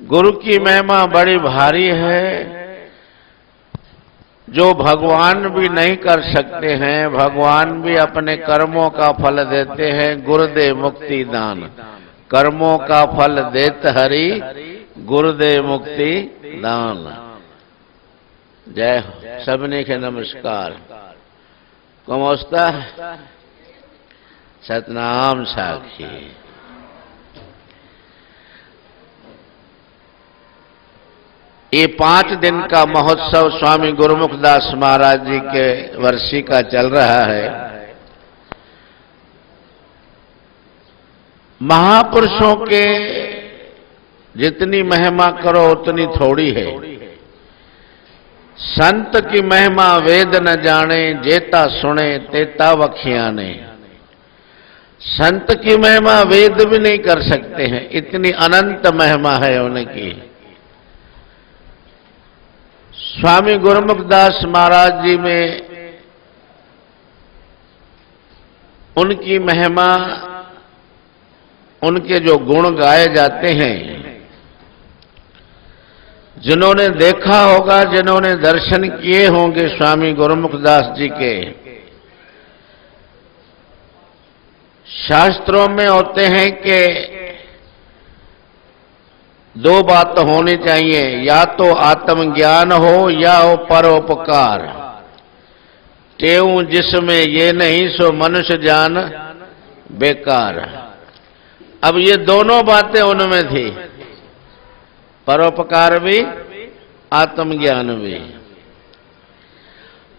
गुरु की महिमा बड़ी भारी है, जो भगवान भी नहीं कर सकते हैं। भगवान भी अपने कर्मों का फल देते हैं। गुरुदेव मुक्ति दान, कर्मों का फल देत हरि, गुरुदेव मुक्ति दान। जय हो। सबने के नमस्कार। कमोस्ता सतनाम साखी। ये 5 दिन का महोत्सव स्वामी गुरुमुखदास महाराज जी के वर्षी का चल रहा है। महापुरुषों के जितनी महिमा करो उतनी थोड़ी है। संत की महिमा वेद न जाने, जेता सुने तेता वखियाने। संत की महिमा वेद भी नहीं कर सकते हैं, इतनी अनंत महिमा है उनकी। स्वामी गुरुमुखदास महाराज जी में उनकी महिमा, उनके जो गुण गाए जाते हैं, जिन्होंने देखा होगा, जिन्होंने दर्शन किए होंगे स्वामी गुरुमुखदास जी के, शास्त्रों में होते हैं कि 2 बात होनी चाहिए, या तो आत्मज्ञान हो या हो परोपकार। तेऊ जिसमें ये नहीं सो मनुष्य जान बेकार। अब ये दोनों बातें उनमें थी, परोपकार भी, आत्मज्ञान भी।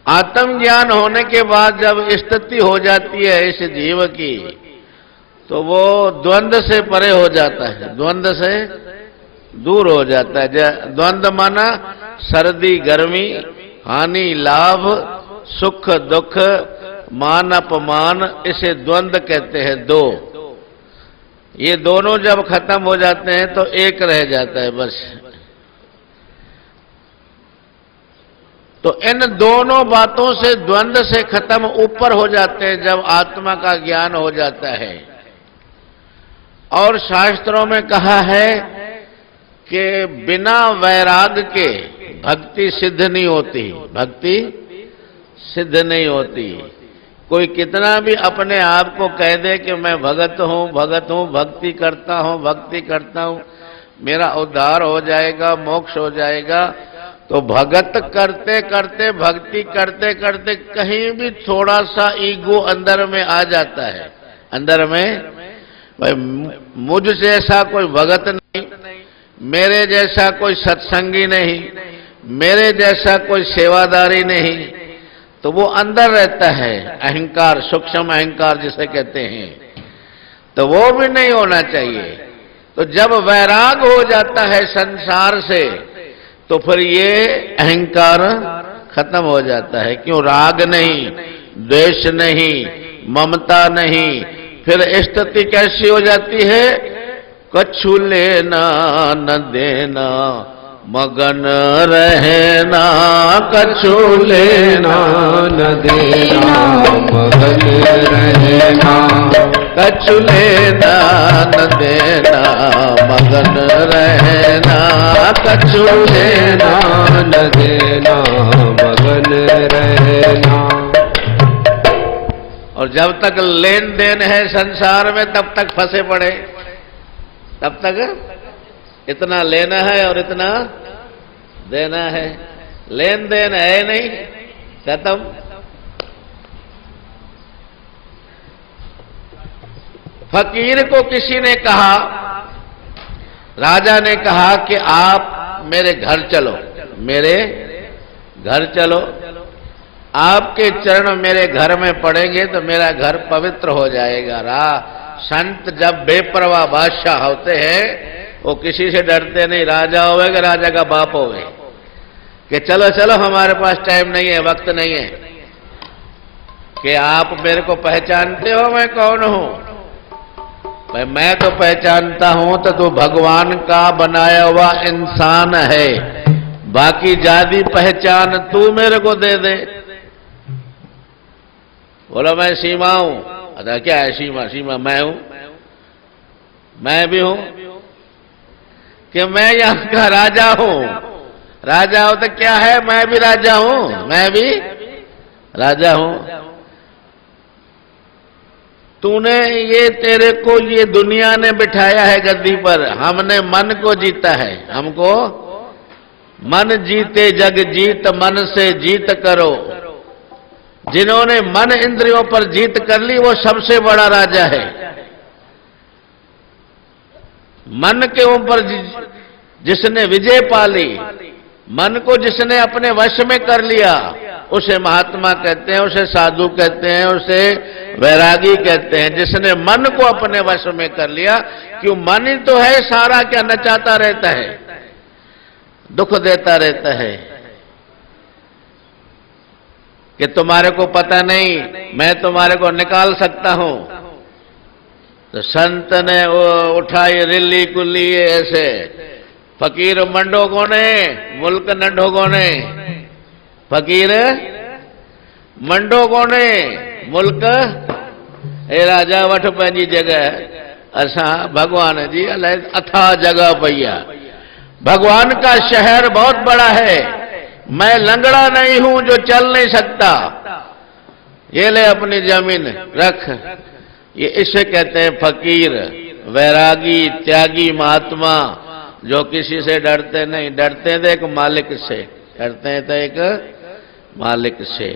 आत्मज्ञान होने के बाद जब स्थिति हो जाती है इस जीव की, तो वो द्वंद्व से परे हो जाता है, द्वंद्व से दूर हो जाता है। द्वंद्व माना सर्दी गर्मी, हानि लाभ, सुख दुख, मान अपमान, इसे द्वंद्व कहते हैं। 2 ये दोनों जब खत्म हो जाते हैं तो एक रह जाता है बस। तो इन दोनों बातों से, द्वंद्व से खत्म ऊपर हो जाते हैं जब आत्मा का ज्ञान हो जाता है। और शास्त्रों में कहा है कि बिना वैराग के भक्ति सिद्ध नहीं होती, भक्ति सिद्ध नहीं होती। कोई कितना भी अपने आप को कह दे कि मैं भगत हूं, भगत हूं, भक्ति करता हूं, भक्ति करता हूं, मेरा उद्धार हो जाएगा, मोक्ष हो जाएगा, तो भगत करते करते, भक्ति करते करते कहीं भी थोड़ा सा ईगो अंदर में आ जाता है। अंदर में भाई मुझ जैसा कोई भगत नहीं, मेरे जैसा कोई सत्संगी नहीं, मेरे जैसा कोई सेवादारी नहीं, तो वो अंदर रहता है अहंकार, सूक्ष्म अहंकार जिसे कहते हैं। तो वो भी नहीं होना चाहिए। तो जब वैराग हो जाता है संसार से, तो फिर ये अहंकार खत्म हो जाता है। क्यों? राग नहीं, द्वेष नहीं, ममता नहीं। फिर स्थिति कैसी हो जाती है? कछु लेना न देना, मगन रहना। कछु लेना न देना, मगन रहना। कछु लेना न देना, मगन रहना। कछु लेना न देना, मगन रहना। और जब तक लेन देन है संसार में, तब तक फंसे पड़े। तब तक इतना लेना है और इतना देना है, लेन देन है नहीं, खत्म। फकीर को किसी ने कहा, राजा ने कहा कि आप मेरे घर चलो, मेरे घर चलो, आपके चरण मेरे घर में पड़ेंगे तो मेरा घर पवित्र हो जाएगा। संत जब बेपरवाह बादशाह होते हैं, वो किसी से डरते नहीं, राजा होवे कि राजा का बाप होवे, कि चलो चलो हमारे पास टाइम नहीं है, वक्त नहीं है। कि आप मेरे को पहचानते हो मैं कौन हूं? भाई मैं तो पहचानता हूं, तो तू भगवान का बनाया हुआ इंसान है, बाकी ज्यादा पहचान तू मेरे को दे दे। बोलो मैं सीमा हूं। अरे क्या है सीमा? सीमा मैं हूं, मैं भी हूं। कि मैं यहां का राजा हूं। राजा हो तो क्या है, मैं भी राजा हूं, मैं भी राजा हूं। तूने ये, तेरे को ये दुनिया ने बिठाया है गद्दी पर, हमने मन को जीता है। हमको मन जीते जग जीत, मन से जीत करो। जिन्होंने मन इंद्रियों पर जीत कर ली वो सबसे बड़ा राजा है। मन के ऊपर जिसने विजय पा ली, मन को जिसने अपने वश में कर लिया, उसे महात्मा कहते हैं, उसे साधु कहते हैं, उसे वैरागी कहते हैं। जिसने मन को अपने वश में कर लिया, क्यों मन ही तो है सारा, क्या नचाता रहता है, दुख देता रहता है कि तुम्हारे को पता नहीं, मैं तुम्हारे को निकाल सकता हूं। तो संत ने वो उठाई रिल्ली कुल्ली ऐसे, फकीर मंडोगो ने मुल्क नंढोगो ने, फकीर मंडोगो ने मुल्क ए राजा वठ पंहिंजी जगह। असां भगवान जी अलाए अथाह जगह पईया। भगवान का शहर बहुत बड़ा है, मैं लंगड़ा नहीं हूं जो चल नहीं सकता। ये ले अपनी जमीन रख। ये इसे कहते हैं फकीर, वैरागी, त्यागी महात्मा, जो किसी से डरते नहीं। डरते थे एक मालिक से, डरते हैं तो एक मालिक से।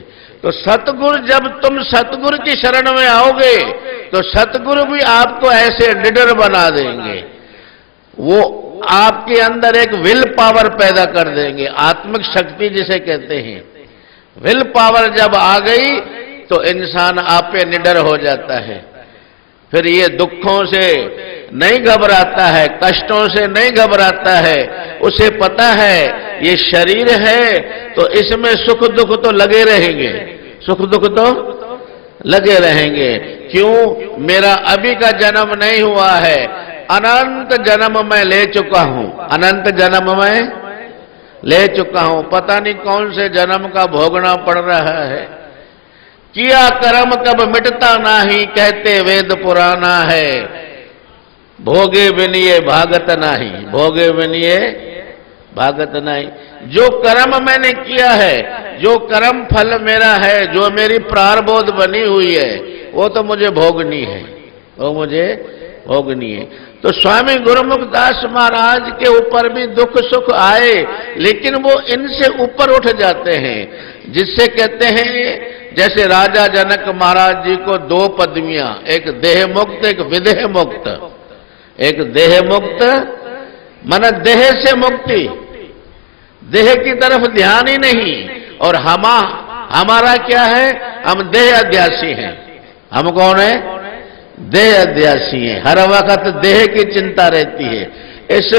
तो सतगुरु, जब तुम सतगुरु की शरण में आओगे तो सतगुरु भी आपको ऐसे निडर बना देंगे। वो आपके अंदर एक विल पावर पैदा कर देंगे, आत्मिक शक्ति जिसे कहते हैं। विल पावर जब आ गई तो इंसान आप पे निडर हो जाता है। फिर ये दुखों से नहीं घबराता है, कष्टों से नहीं घबराता है। उसे पता है ये शरीर है तो इसमें सुख दुख तो लगे रहेंगे, सुख दुख तो लगे रहेंगे। क्यों? मेरा अभी का जन्म नहीं हुआ है, अनंत जन्म मैं ले चुका हूं, अनंत जन्म मैं ले चुका हूं। पता नहीं कौन से जन्म का भोगना पड़ रहा है। किया कर्म कब मिटता नाही, कहते वेद पुराना है। भोगे बिनिये भागत नाही, भोगे बिनिये भागत नहीं। जो कर्म मैंने किया है, जो कर्म फल मेरा है, जो मेरी प्रारब्ध बनी हुई है, वो तो मुझे भोगनी है, वो मुझे भोगनी है। तो स्वामी गुरुमुखदास महाराज के ऊपर भी दुख सुख आए, लेकिन वो इनसे ऊपर उठ जाते हैं। जिससे कहते हैं, जैसे राजा जनक महाराज जी को दो पदवियां, एक देह मुक्त, एक विदेह मुक्त। एक देह मुक्त मन देह से मुक्ति, देह की तरफ ध्यान ही नहीं। और हमारा क्या है? हम देह अध्यासी हैं। हम कौन है? देह अध्यासी हैं। हर वक्त देह की चिंता रहती है, इस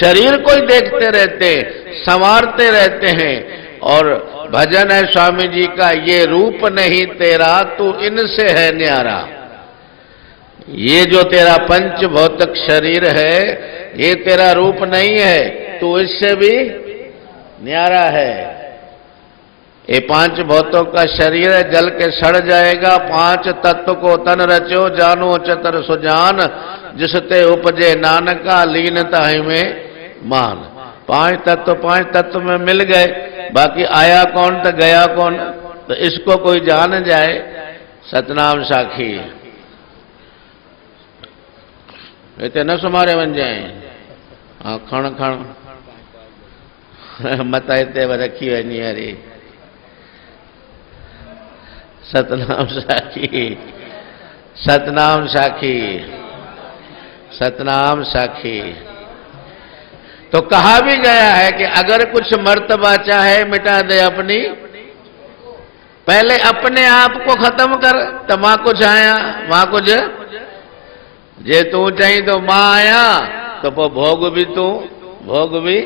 शरीर को ही देखते रहते, संवारते रहते हैं। और भजन है स्वामी जी का, ये रूप नहीं तेरा तू इनसे है न्यारा। ये जो तेरा पंच भौतिक शरीर है, ये तेरा रूप नहीं है, तू इससे भी न्यारा है। ये पांच भौतों का शरीर है, जल के सड़ जाएगा। पांच तत्व को तन रचो, जानो चतर सुजान, जिसते उपजे नानका लीनता में मान। पांच तत्व में मिल गए, बाकी आया कौन तो गया कौन, तो इसको कोई जान जाए, सतनाम साखी। इतने न सुमारे बन जाए। हाँ, खण खण मत इतने रखी है नहीं अरे। सतनाम साखी, सतनाम साखी, सतनाम साखी। तो कहा भी गया है कि अगर कुछ मर्तबा चाहे मिटा दे अपनी, पहले अपने आप को खत्म कर, तो मां कुछ आया, मां कुछ जे तू चाहिए तो मां आया, तो भोग भी तू, भोग भी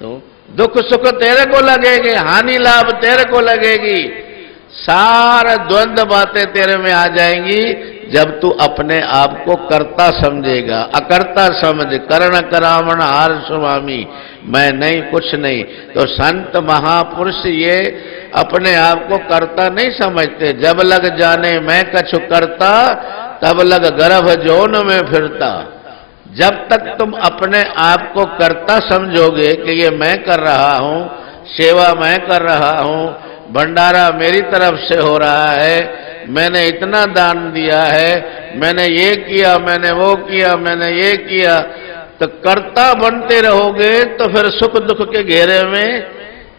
तू। दुख सुख तेरे को लगेगी, हानि लाभ तेरे को लगेगी, सारा द्वंद्व बातें तेरे में आ जाएंगी जब तू अपने आप को कर्ता समझेगा। अकर्ता समझ, करण करावण हार स्वामी, मैं नहीं कुछ नहीं। तो संत महापुरुष ये अपने आप को कर्ता नहीं समझते। जब लग जाने मैं कछु करता, तब लग गर्भ जौन में फिरता। जब तक तुम अपने आप को कर्ता समझोगे कि ये मैं कर रहा हूं, सेवा मैं कर रहा हूं, भंडारा मेरी तरफ से हो रहा है, मैंने इतना दान दिया है, मैंने ये किया, मैंने वो किया, मैंने ये किया, तो कर्ता बनते रहोगे तो फिर सुख दुख के घेरे में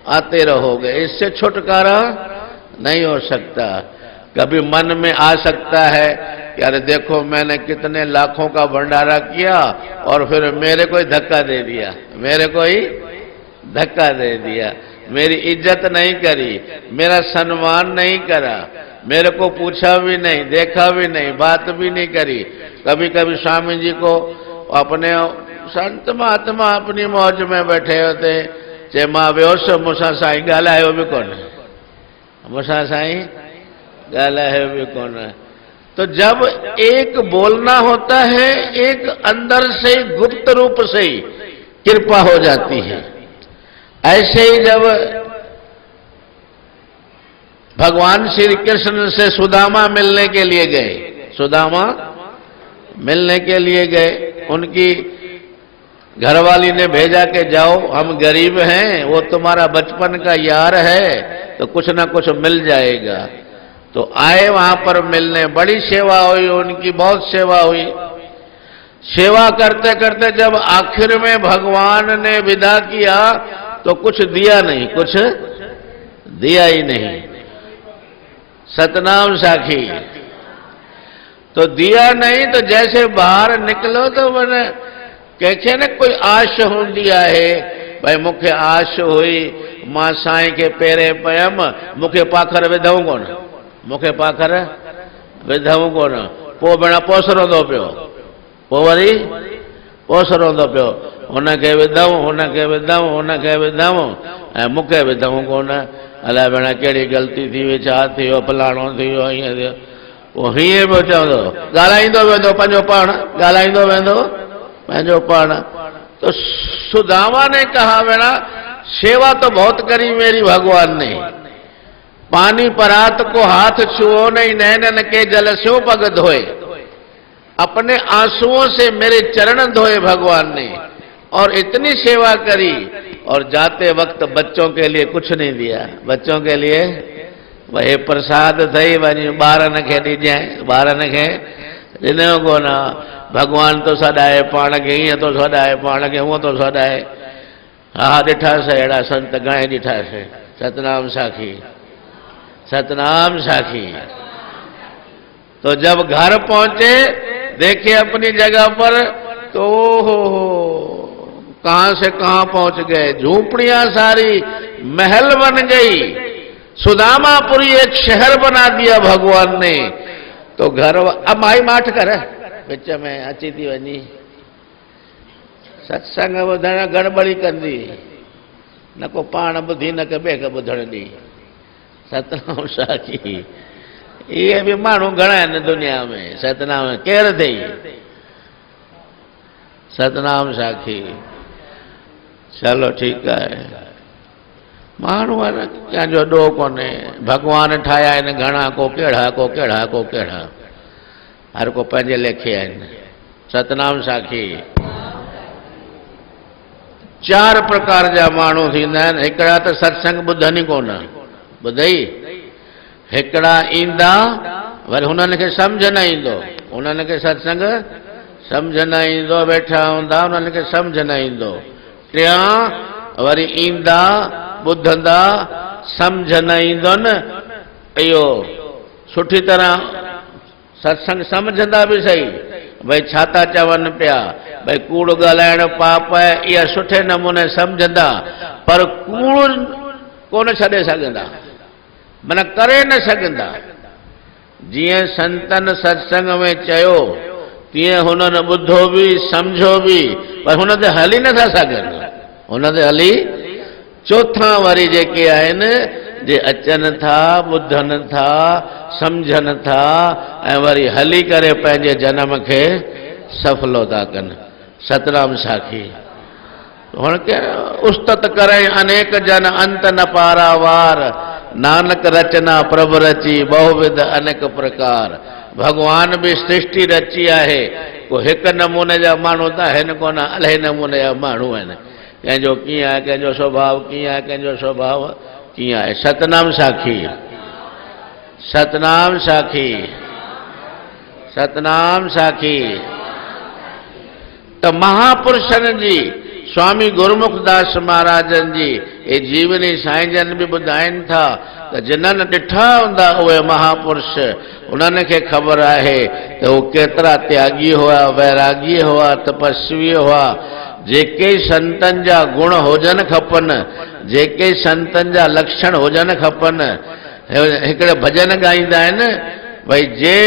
आते रहोगे। इससे छुटकारा नहीं हो सकता। कभी मन में आ सकता है कि अरे देखो मैंने कितने लाखों का भंडारा किया और फिर मेरे को ही धक्का दे दिया, मेरे को ही धक्का दे दिया, मेरी इज्जत नहीं करी, मेरा सम्मान नहीं करा, मेरे को पूछा भी नहीं, देखा भी नहीं, बात भी नहीं करी। कभी कभी स्वामी जी को अपने संत महात्मा अपनी मौज में बैठे होते, चे मां व्योस मूंसां साईं ॻाल्हायो बि कोन, मूंसां साईं ॻाल्हायो बि कोन। तो जब एक बोलना होता है, एक अंदर से गुप्त रूप से ही कृपा हो जाती है। ऐसे ही जब भगवान श्री कृष्ण से सुदामा मिलने के लिए गए, सुदामा मिलने के लिए गए, उनकी घरवाली ने भेजा कि जाओ हम गरीब हैं, वो तुम्हारा बचपन का यार है तो कुछ ना कुछ मिल जाएगा। तो आए वहां पर मिलने, बड़ी सेवा हुई उनकी, बहुत सेवा हुई। सेवा करते करते जब आखिर में भगवान ने विदा किया तो कुछ दिया नहीं, कुछ दिया ही नहीं। सतनाम साखी। तो दिया नहीं तो जैसे बाहर निकलो तो मैंने कहे न कोई आश होंदी है, भाई मुखे आश हुई मां साईं के पेरे पयम, मुखे पाखर विधऊं कोन, मुखे पाखर विधऊं कोन। पोइ भेण पोसरंदो पियो, पोइ वरी पोसरंदो पियो, हुनखे विधऊं, हुनखे विधऊं, हुनखे विधऊं ऐं मूंखे विधऊं कोन। अलाए भेण कहिड़ी ग़लती थी वई, छा थी वियो, फलाणो थी वियो, हीअं थियो। पोइ हीअं पियो चवंदो, ॻाल्हाईंदो वेंदो पंहिंजो पाण, ॻाल्हाईंदो वेंदो पंहिंजो पाण। तो सुदामा ने कहा बेटा सेवा तो बहुत करी मेरी भगवान ने, पानी परात को हाथ छुओ नहीं, नैनन के जल स्यों पग धोए। अपने आंसुओं से मेरे चरण धोए भगवान ने और इतनी सेवा करी, और जाते वक्त बच्चों के लिए कुछ नहीं दिया। बच्चों के लिए वही प्रसाद थई वही ॿारन खे ॾिजांइ, ॿारन खे ॾिनो कोन। भगवान तो सॾाए पाण खे, ईअं तो सॾाए पाण खे, हूअं तो सॾाए। हा ॾिठासीं अहिड़ा संत घणे ॾिठासीं। सतनाम साखी, सतनाम साखी। तो जब घर पहुंचे देखे अपनी जगह पर तो हो कहां से कहां पहुंच गए। झूपड़ियां सारी महल बन गई, सुदामापुरी एक शहर बना दिया भगवान ने। तो घर अब माई माठ कर विच में अची थी वञी, सत्संग ॿुधण गड़बड़ी कंदी, न को पाण ॿुधी न को ॿिए खे ॿुधण ॾी। सतनाम साखी। इहे बि माण्हू घणा आहिनि दुनिया में। सतनाम केरु अथई? सतनाम साखी। चलो ठीकु आहे। माण्हू आहे न कंहिंजो ॾोह कोन्हे। भॻवान ठाहिया आहिनि घणा, को कहिड़ा, को कहिड़ा, को कहिड़ा, हर को पंहिंजे लेखे आहिनि। सतनाम साखी। 4 प्रकार जा माण्हू थींदा आहिनि। हिकिड़ा त सत्संग ॿुधनि ई कोन, ॿुधई। हिकिड़ा ईंदा वरी हुननि खे सम्झ न ईंदो, हुननि खे सत्संग सम्झ न ईंदो, वेठा हूंदा हुननि खे सम्झ न ईंदो। टियां वरी ईंदा ॿुधंदा सम्झ न ईंदुनि, इहो सुठी तरह सत्संग सम्झंदा बि सही, भई छा था चवनि पिया, भई कूड़ ॻाल्हाइण पाप आहे, इहा सुठे नमूने सम्झंदा, पर कूड़ कोन छॾे सघंदा, माना करे न सघंदा। जीअं संतनि सत्संग में चयो तीअं हुननि ॿुधो बि सम्झो बि, पर हुन ते हली नथा सघनि, हुन ते हली। चोथां वरी जेके आहिनि जे अचनि था, ॿुधनि था, सम्झनि था ऐं वरी हली करे पंहिंजे जनम खे सफलो था कनि। सतनाम साखी। हुनखे उस्तत करे अनेक जन अंत न पारावार, नानक रचना प्रभु रची बहुविध अनेक प्रकार। भगवान भी सृष्टि रची आहे, को हिक नमूने जा माण्हू त आहिनि कोन, अलाही नमूने जा माण्हू आहिनि। कंहिंजो कीअं आहे, कंहिंजो स्वभाव कीअं आहे, कंहिंजो स्वभाव कीअं आहे। सतनाम साखी, सतनाम साखी, सतनाम साखी। त महापुरुषनि जी, स्वामी गुरुमुखदास महाराजनि जी ये जीवनी साईं जन बि ॿुधाइनि था त जिन्हनि ॾिठा हूंदा उहे महापुरुष, उन्हनि खे ख़बर आहे त उहे केतिरा त्यागी हुआ, वैरागी हुआ, तपस्वी हुआ। जेके संतनि जा गुण हुजनि खपनि, जेके संतनि जा लक्षण हुजनि खपनि। हिकिड़े भॼन ॻाईंदा आहिनि भई जे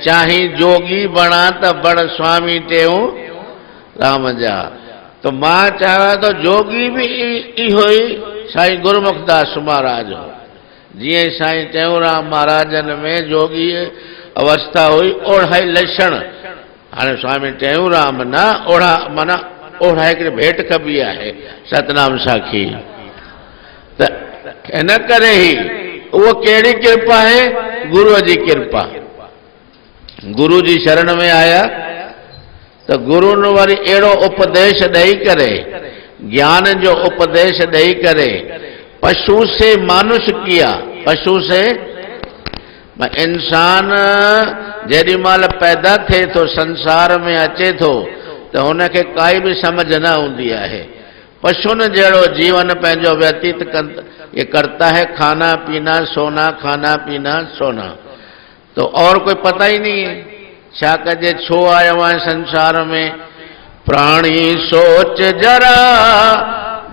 चाही जोगी बणा त बण स्वामी टेऊं राम जा। तो मां चाहियां तो जोगी भी इहो ई साईं गुरुमुखदास महाराज हो। जीअं साईं टेऊंराम महाराजन में जोगी अवस्था हुई, ओढ़ा ई लक्षण। हाणे स्वामी टेऊंराम न ओढ़ा, माना ओढ़ा हिकिड़ी भेंट कबी आहे सतनाम साखी। त इन करे ही उहो कहिड़ी कृपा है, गुरुअ जी कृपा। गुरु जी शरण में आया तो गुरु ने वरी अहिड़ो उपदेश ॾेई करे, ज्ञान जो उपदेश ॾेई करे, पशु से मानुष किया। पशु से इंसान जेॾी महिल पैदा थिए थो, संसार में अचे थो तो हुनखे काई भी समझ न हूंदी आहे। पशुन जहिड़ो जीवन पंहिंजो व्यतीत ये करता है, खाना पीना सोना, खाना पीना सोना, तो और कोई पता ही नहीं है। छा कजे, छो आयो आहे संसार में। प्राणी सोच जरा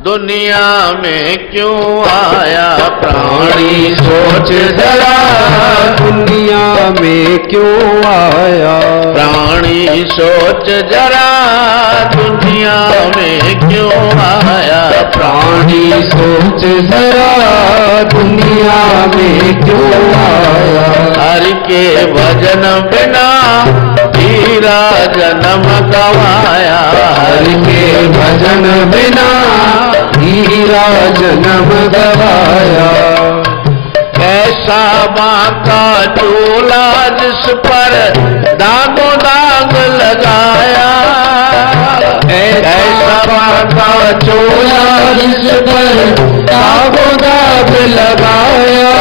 दुनिया में क्यों आया, प्राणी सोच जरा दुनिया में क्यों आया, प्राणी सोच जरा दुनिया में क्यों आया, प्राणी सोच जरा दुनिया में क्यों आया। हरि के भजन बिना हीरा जन्म गवाया, हरि के भजन बिना हीरा जन्म गवाया। ऐसा बांका चोला जिस पर दागो दाग लगाया, ऐसा बांका चोला जिस पर दागो दाग लगाया।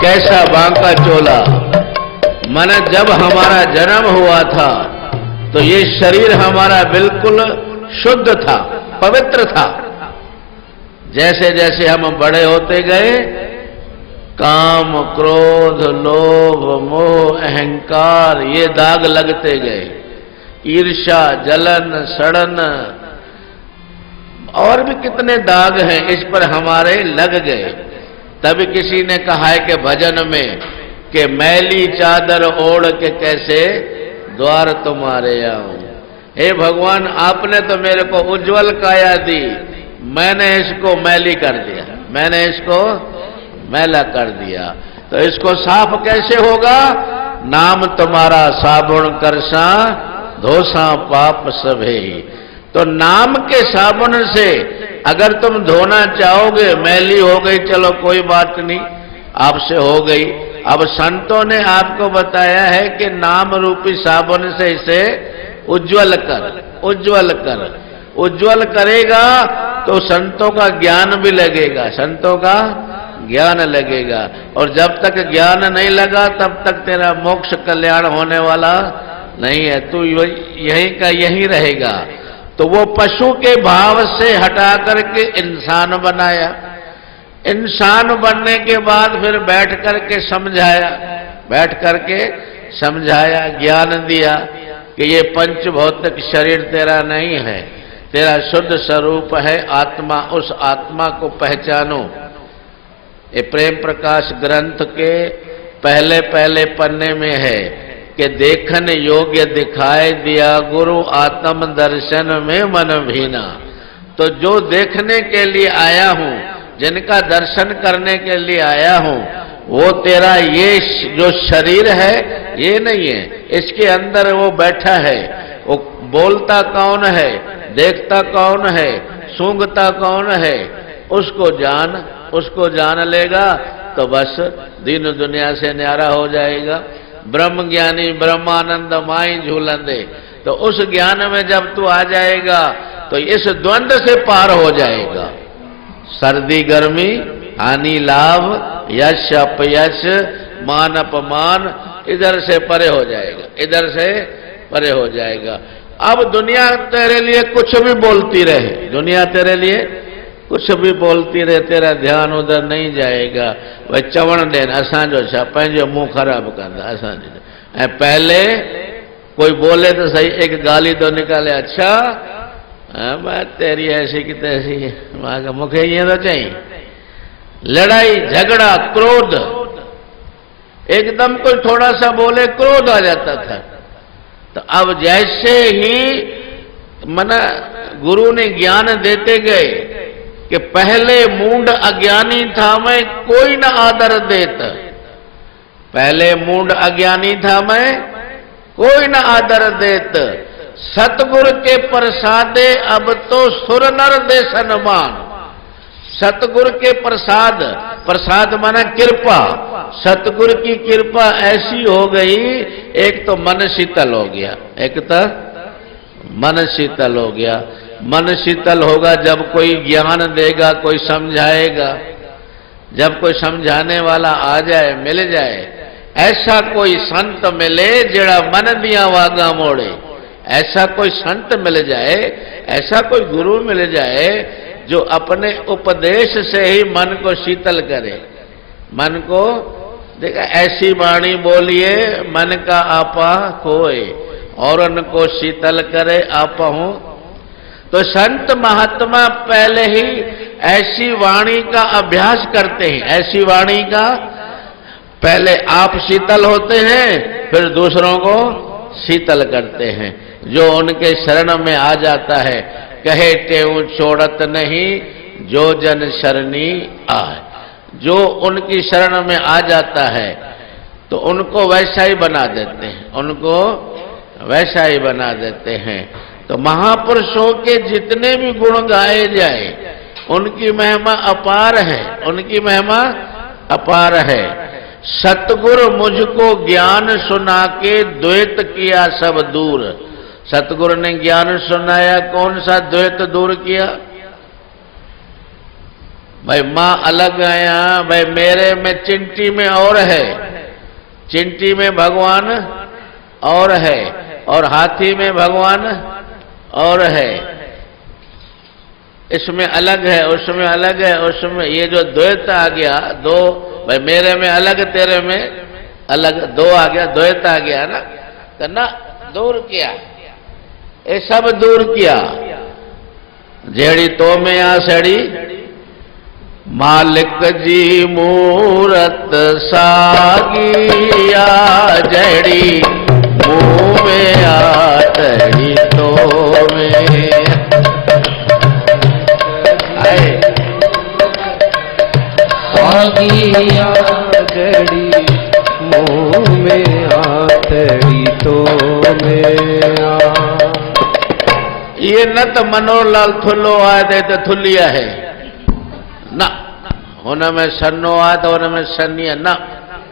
कैसा बांका चोला, मन जब हमारा जन्म हुआ था तो ये शरीर हमारा बिल्कुल शुद्ध था, पवित्र था। जैसे जैसे हम बड़े होते गए, काम, क्रोध, लोभ, मोह, अहंकार ये दाग लगते गए। ईर्ष्या, जलन, सड़न और भी कितने दाग हैं इस पर हमारे लग गए। तभी किसी ने कहा है कि भजन में कि मैली चादर ओढ़ के कैसे द्वार तुम्हारे आऊं। हे भगवान, आपने तो मेरे को उज्जवल काया दी, मैंने इसको मैली कर दिया, मैंने इसको मैला कर दिया। तो इसको साफ कैसे होगा? नाम तुम्हारा साबुन करसा धोसा पाप सभे। तो नाम के साबुन से अगर तुम धोना चाहोगे, मैली हो गई, चलो कोई बात नहीं, आपसे हो गई। अब संतों ने आपको बताया है कि नाम रूपी साबुन से इसे उज्जवल कर, उज्जवल कर। उज्जवल करेगा तो संतों का ज्ञान भी लगेगा, संतों का ज्ञान लगेगा। और जब तक ज्ञान नहीं लगा तब तक तेरा मोक्ष कल्याण होने वाला नहीं है, तू यहीं का यहीं रहेगा। तो वो पशु के भाव से हटा करके इंसान बनाया। इंसान बनने के बाद फिर बैठ करके समझाया, बैठ करके समझाया, ज्ञान दिया कि ये पंच भौतिक शरीर तेरा नहीं है, तेरा शुद्ध स्वरूप है आत्मा। उस आत्मा को पहचानो। ये प्रेम प्रकाश ग्रंथ के पहले पहले पन्ने में है कि देखन योग्य दिखाई दिया गुरु आत्म दर्शन में मन भीना। तो जो देखने के लिए आया हूं, जिनका दर्शन करने के लिए आया हूं, वो तेरा ये जो शरीर है ये नहीं है, इसके अंदर वो बैठा है। वो बोलता कौन है, देखता कौन है, सूंघता कौन है, उसको जान लेगा तो बस दीन दुनिया से न्यारा हो जाएगा। ब्रह्म ज्ञानी ब्रह्मानंद माई झूलंदे। तो उस ज्ञान में जब तू आ जाएगा तो इस द्वंद्व से पार हो जाएगा। सर्दी गर्मी, हानि लाभ, यश अपयश, मान अपमान, इधर से परे हो जाएगा, इधर से परे हो जाएगा। अब दुनिया तेरे लिए कुछ भी बोलती रहे, दुनिया तेरे लिए कुछ भी बोलती रहे, तेरा ध्यान उधर नहीं जाएगा। वह चवण देन असांजो छा, पंहिंजो मुंह ख़राब कंदा असांजो। पहले कोई बोले तो सही, एक गाली तो निकाले, अच्छा मैं तेरी ऐसी की तैसी है, मां मुखे ये तो चाहिए। लड़ाई झगड़ा क्रोध, एकदम कोई थोड़ा सा बोले क्रोध आ जाता था। तो अब जैसे ही मना गुरु ने ज्ञान देते गए कि पहले मूंड अज्ञानी था मैं, कोई न आदर देत। पहले मूंड अज्ञानी था मैं, कोई न आदर देत। सतगुरु के प्रसादे अब तो सुर नर दे सन्मान। सतगुरु के प्रसाद, प्रसाद माना कृपा, सतगुरु की कृपा ऐसी हो गई, एक तो मन शीतल हो गया, एक तो मन शीतल हो गया। मन शीतल होगा जब कोई ज्ञान देगा, कोई समझाएगा। जब कोई समझाने वाला आ जाए, मिल जाए, ऐसा कोई संत मिले जेड़ा मन दिया वागा मोड़े, ऐसा कोई संत मिल जाए, ऐसा कोई गुरु मिल जाए जो अपने उपदेश से ही मन को शीतल करे। मन को देखा, ऐसी वाणी बोलिए मन का आपा खोए, और उनको शीतल करे आपा हूं। तो संत महात्मा पहले ही ऐसी वाणी का अभ्यास करते हैं, ऐसी वाणी का पहले आप शीतल होते हैं, फिर दूसरों को शीतल करते हैं। जो उनके शरण में आ जाता है, कहे तेऊ छोड़त नहीं जो जन शरणी आए। जो उनकी शरण में आ जाता है तो उनको वैसा ही बना देते हैं, उनको वैसा ही बना देते हैं। तो महापुरुषों के जितने भी गुण गाए जाए, उनकी महिमा अपार है, उनकी महिमा अपार है। सतगुरु मुझको ज्ञान सुना के द्वैत किया सब दूर। सतगुरु ने ज्ञान सुनाया, कौन सा द्वैत दूर किया? भाई मां अलग आया, भाई मेरे में चिंटी में और है, चिंटी में भगवान और है, और हाथी में भगवान और है। इसमें अलग है, उसमें अलग है, उसमें ये जो द्वैत आ गया, दो, भाई मेरे में अलग तेरे में अलग, दो आ गया, द्वैत आ गया ना, तो ना दूर किया, ये सब दूर किया। जेड़ी तो में आ सड़ी मालिक जी मूरत सागिया, जड़ी मुंह में आतड़ी तो में आए सागिया, जड़ी मुंह में आतड़ी तो में आ। ये न तो मनोलाल थुल्लो आए तो थुलिया है ना, उनमें सन्नो आ तो उनमें सन्नी है ना,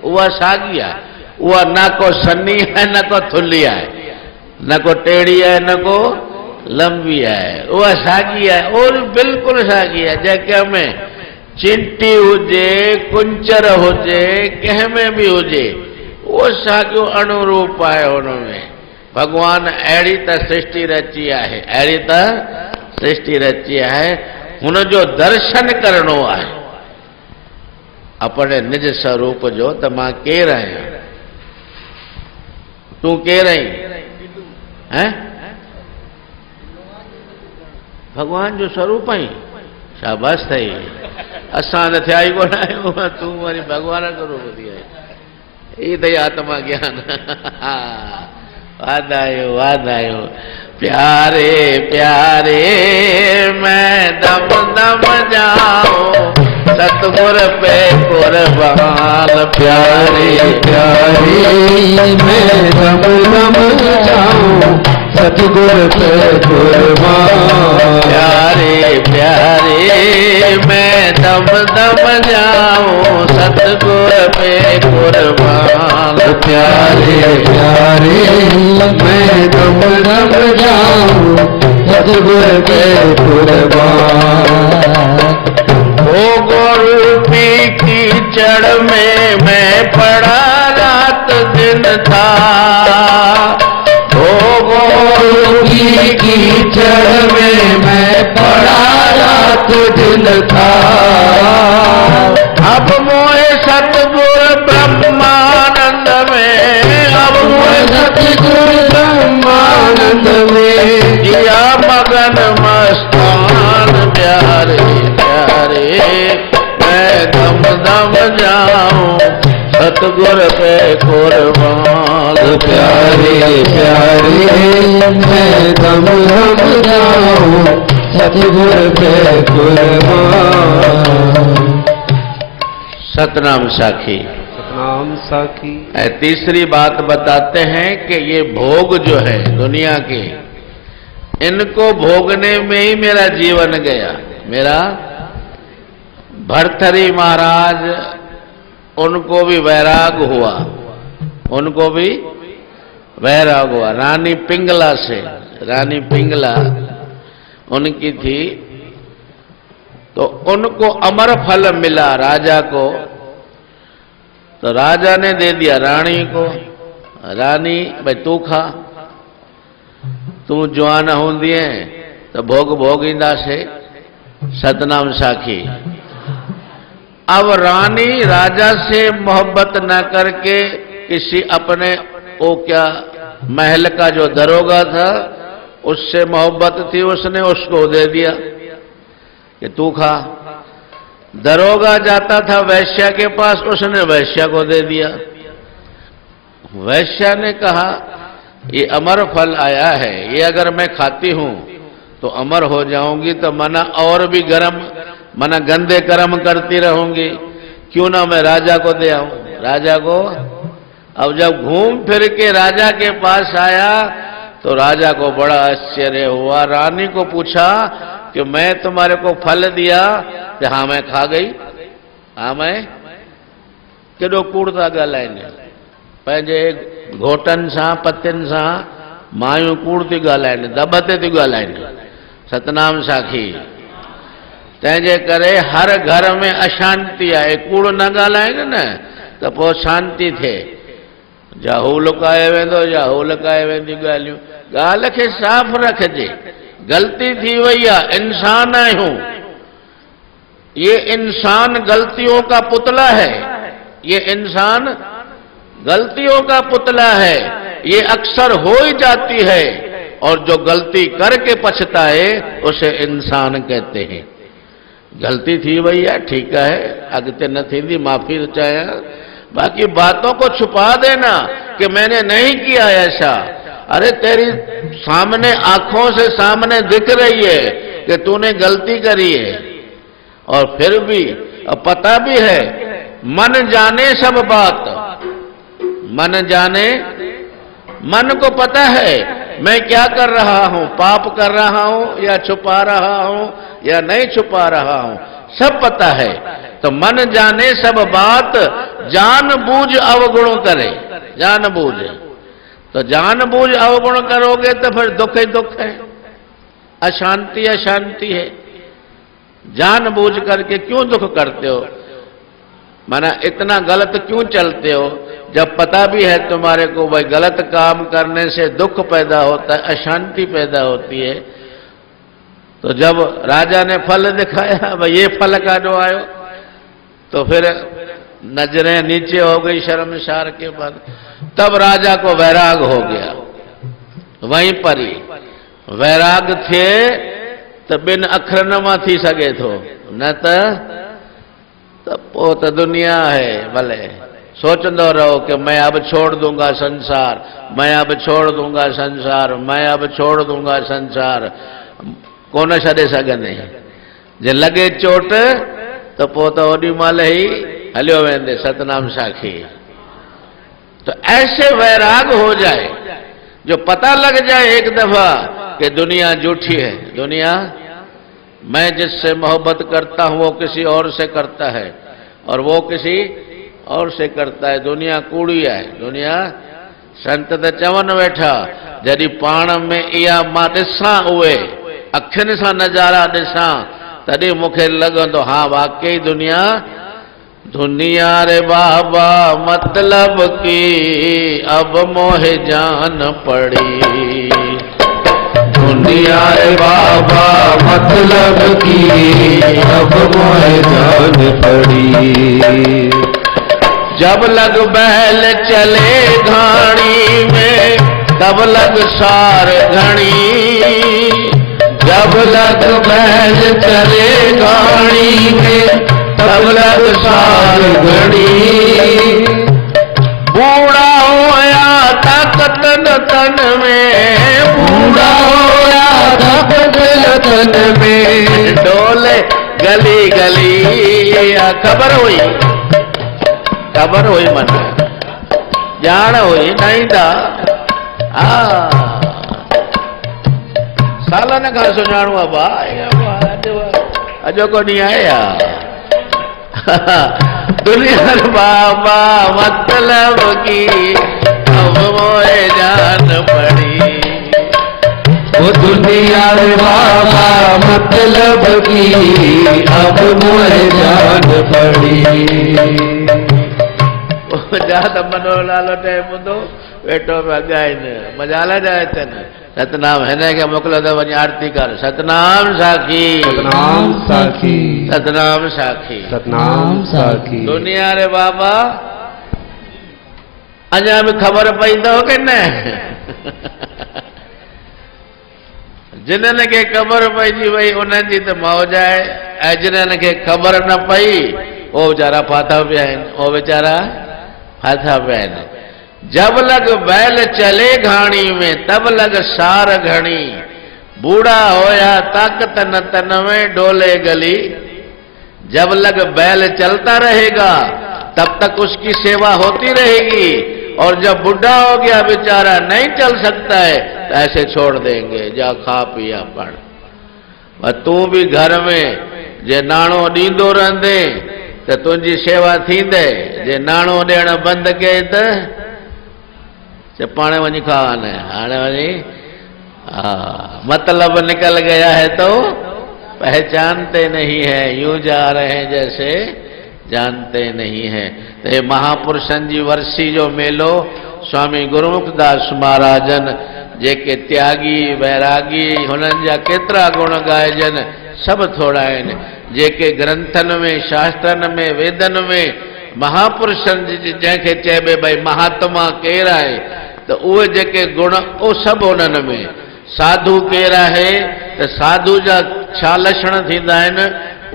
वह सागी है, वह ना को सन्नी है न को थुल्ली है, न को टेढ़ी है न को लंबी है, वह सागी है, और बिल्कुल सागी है। जैसे में चिंटी हुजे, कुंचर हुजे, कह में भी हुजे, वो सागियो अनुरूप है। उनमें भगवान अड़ी त सृष्टि रची है, अड़ी त सृष्टि रची है। हुन जो दर्शन करणो है अपने निज स्वरूप जो, त मां केर आहियां, तू केर आई हैं? भगवान जो स्वरूप आई। शाबाश थई, असां त थिया ई कोन आहियूं, तू वरी भगवान जो रूप थी आई। ई थई आत्मा ज्ञान। वाधायो वाधायो। प्यारे प्यारे मैं दम दम जाऊं सतगुर पे कुर्बान। प्यारे प्यारे मैं दम दम जाऊं सतगुर पे कुर्बान। प्यारे प्यारे मैं दम दम जाऊं सतगुर पे कुर्बान। प्यारे प्यारे मैं दम दम जाऊं सतगुर पे कुर्बान। भोगो रूपी कीचड़ में मैं पड़ा रात दिन था, भोगो रूपी कीचड़ में मैं पड़ा रात दिन था। अब मोहे सतगुर ब्रह्मानंद में, अब मोहे सतगुर ब्रह्मानंद में दिया मगन मस्तान। प्यारे प्यारे मैं दम दम जाऊं सतगुर पे कुर्बान। प्यारे प्यारे मैं दम दम जाऊं सतगुर पे कुर्बान। सतनाम साखी। सतनाम साखी। तीसरी बात बताते हैं कि ये भोग जो है दुनिया के, इनको भोगने में ही मेरा जीवन गया। मेरा भर्तृहरि महाराज, उनको भी वैराग हुआ, उनको भी वैराग हुआ। रानी पिंगला से, रानी पिंगला उनकी थी, तो उनको अमर फल मिला राजा को, तो राजा ने दे दिया रानी को। रानी भाई तू खा, तू जवान होंदी है तो भोग भोगींदा से। सतनाम साखी। अब रानी राजा से मोहब्बत न करके किसी अपने वो क्या महल का जो दरोगा था उससे मोहब्बत थी, उसने उसको दे दिया कि तू खा। दरोगा जाता था वैश्या के पास, उसने वैश्या को दे दिया। वैश्या ने कहा ये अमर फल आया है, ये अगर मैं खाती हूं तो अमर हो जाऊंगी, तो मना और भी गरम मना गंदे कर्म करती रहूंगी, क्यों ना मैं राजा को दे आऊं। राजा को अब जब घूम फिर के राजा के पास आया तो राजा को बड़ा आश्चर्य हुआ। रानी को पूछा कि मैं तुम्हारे को फल दिया, कि हाँ मैं खा गई। हाँ मैं केॾो कूड़ था ॻाल्हाइनि, पंहिंजे घोटनि सां पतियुनि सां मायूं कूड़ थी ॻाल्हाइनि, दॿ ते थी ॻाल्हाइनि। सतनाम साखी। तंहिंजे करे हर घर में अशांति आहे, कूड़ न ॻाल्हाइनि न त पोइ शांति थिए। या हू लुकाए वेंदो या हू लुकाए वेंदी ॻाल्हियूं। ॻाल्हि खे साफ़ रखिजे। ग़लती थी वई आहे, इंसान आहियूं, ये इंसान गलतियों का पुतला है, ये इंसान गलतियों का पुतला है, ये अक्सर हो ही जाती है, और जो गलती करके पछताए उसे इंसान कहते हैं। गलती थी वही है, ठीक है, अगते न थींदी, माफी चाहिए। बाकी बातों को छुपा देना कि मैंने नहीं किया ऐसा। अरे तेरी सामने आंखों से सामने दिख रही है कि तूने गलती करी है, और फिर भी पता भी है, मन जाने सब बात, मन जाने, मन को पता है मैं क्या कर रहा हूं, पाप कर रहा हूं या छुपा रहा हूं या नहीं छुपा रहा हूं, सब पता है। तो मन जाने सब बात, जानबूझ अवगुण करे, जानबूझ। तो जानबूझ अवगुण करोगे तो फिर दुख ही दुख है, अशांति अशांति है। जानबूझ करके क्यों दुख करते हो, माना इतना गलत क्यों चलते हो, जब पता भी है तुम्हारे को भाई गलत काम करने से दुख पैदा होता है, अशांति पैदा होती है। तो जब राजा ने फल दिखाया, भाई ये फल का जो आयो, तो फिर नजरें नीचे हो गई शर्मसार के बाद। तब राजा को वैराग हो गया, वहीं पर ही वैराग थे तो बिन अखर न मां थी सके थो, न तो पोइ तो दुनिया है। भले सोचंदो रहो कि मैं अब छोड़ दूंगा संसार, मैं अब छोड़ दूंगा संसार, मैं अब छोड़ दूंगा संसार, कोन छॾे सघंदे। जे लगे चोट तो पोइ तो ओॾी महिल ही हलियो वेंदे। सतनाम साखी। तो ऐसे वैराग हो जाए, जो पता लग जाए एक दफा कि दुनिया झूठी है, दुनिया, मैं जिससे मोहब्बत करता हूं वो किसी और से करता है, और वो किसी और से करता है। दुनिया कूड़ी है। दुनिया संत त चवन वेठा जॾहिं पाण में इहा मां ॾिसां उहे अखियुनि सां नज़ारा ॾिसां तॾहिं मूंखे लॻंदो हा वाकई दुनिया दुनिया रे बाबा मतलब की अब मोहे जान पड़ी। दुनिया रे बाबा मतलब की अब मोहे जान पड़ी। जब लग बैल चले घाणी में तब लग सार घणी। जब लग बैल चले घाणी में तब लग सार घड़ी। बूढ़ा होया ताकत न तन में बूढ़ा होया ताकत न तन में डोले गली गली। खबर हुई मन जान हुई नहीं था सालन खां सुञाणो आहे भाउ अॼो को ॾींहुं आया। दुनिया बाबा मतलब की अब मोए जान पड़ी। वो दुनिया रे बाबा मतलब की अब मोहे जान पड़ी। जा त मनोलाल टाइम हूंदो वेठो पिया ॻाइनि मजाल जाए अथनि सतनाम हिन खे मोकिलियो त वञी आरती कर। सतनाम साखी सतनाम साखी सतनाम साखी सतनाम साखी। दुनिया रे बाबा अञा बि ख़बर पईंदो की न? जिन्हनि खे ख़बर पइजी वई उन्हनि जी त मौज आहे ऐं जिन्हनि खे ख़बर न पई उहो वीचारा फाथा पिया आहिनि। उहो वीचारा फाथा पिया आहिनि। जब लग बैल चले घाणी में तब लग सार घणी। बूढ़ा होया ताकत न तन में डोले गली। जब लग बैल चलता रहेगा तब तक उसकी सेवा होती रहेगी और जब बुढ़ा हो गया बेचारा नहीं चल सकता है तो ऐसे छोड़ देंगे जा खा पिया पढ़। तू भी घर में जे नाणो ॾींदो रहंदे तो तुझी सेवा थींदे। जे नाणो ॾियण बंद कई तो पाणे वञी खा न हाणे वञी मतलब निकल गया है तो पहचानते नहीं है यूं जा रहे हैं जैसे जानते नहीं है। तो ये महापुरुषन जी वर्सी जो मेलो स्वामी गुरुमुखदास महाराजन जेके त्यागी वैरागी हुननि जा केतिरा गुण ॻाइजनि सभु थोड़ा आहिनि। जेके ग्रंथनि में शास्त्रनि में वेदनि में महापुरुषनि जी जंहिंखे चइबे भई महात्मा केरु आहे तो उहे जेके गुण उहो सभु उन्हनि में। साधु केरु आहे त साधु जा छा लक्षण थींदा आहिनि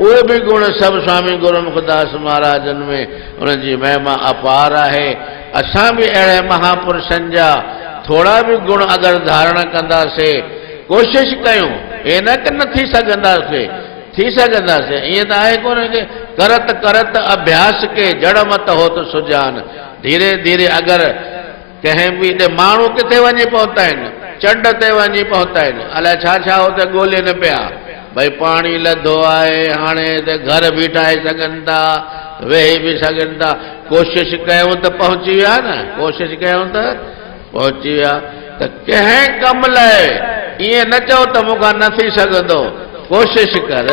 उहे बि गुण सभु स्वामी गुरुमुखदास महाराजन में उन्हनि जी महिमा अपार आहे। असां बि अहिड़े महापुरुषनि जा थोड़ा भी गुण अगर धारण कंदासीं कोशिश कयूं ये न कि न थी सघंदासीं थी सघंदासीं। ईअं त आहे कोन कि करत करत अभ्यास के जड़ मत हो तो सुजान। धीरे धीरे अगर कंहिं बि माण्हू किथे वञी पहुता आहिनि चंड ते वञी पहुता आहिनि अलाए छा छा हुते ॻोल्हिनि पिया भई पाणी लधो आहे हाणे त घर बि ठाहे सघनि था वेही बि सघनि था। कोशिश कयूं त पहुची विया न कोशिश कयूं त पहुची विया। त कंहिं कम लाइ ईअं न चओ त मूंखां न थी सघंदो कोशिश कर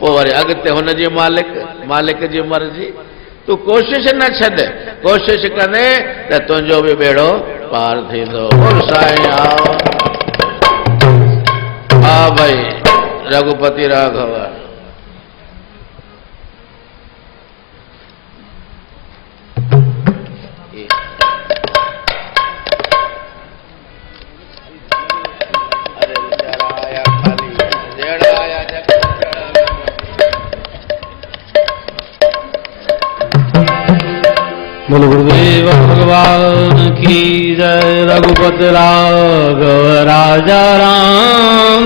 पोइ वरी अॻिते हुनजी मालिक जी मर्ज़ी। तू कोशिश न छॾ कोशिश कंदे त तुंहिंजो बि बेड़ो पार थींदो। बोल साईं आओ हा भाई रघुपति राघव। बोल गुरुदेव भगवान की जय। रघुपति राघव राजा राम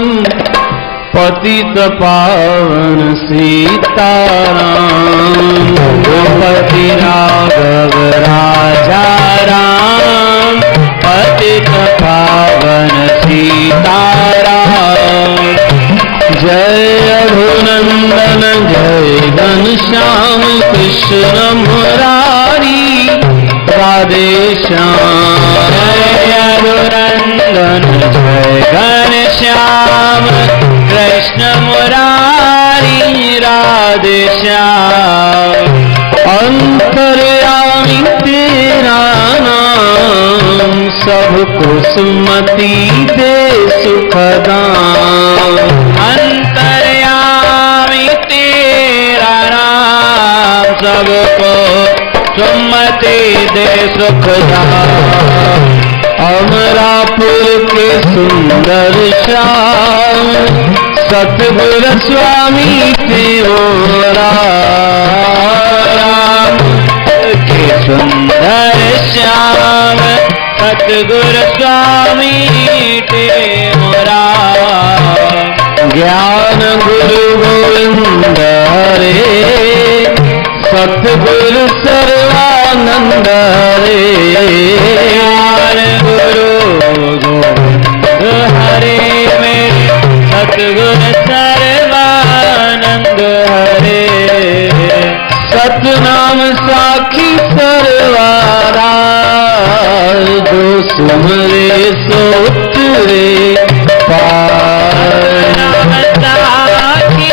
पतित पावन सीताराम। रघुपति राघव राजा राम पतित पावन सीताराम। जय रघुनंदन जय घनश्याम कृष्ण मुरारी श्याम जय रघुनंदन जय घनश्याम कृष्ण मुरारी राधे श्याम अंतर्यामी तेरा नाम सबको सुमति दे सुखदाम अंतर्यामी तेरा नाम सबको सुमति दे सुखदाम अमरापुर के सुंदर श्याम सतगुरु स्वामी राम के सुंदर श्याम सतगुरु स्वामी राम ज्ञान गुरु गोविंद रे सतगुरु सर्वानंद रे ज्ञान गुरु गोविंद हरे मेरे सतगुरु सर्वानंद हरे सतनाम साखी सर्वारा जो सुमरे सो उतरे पार साखी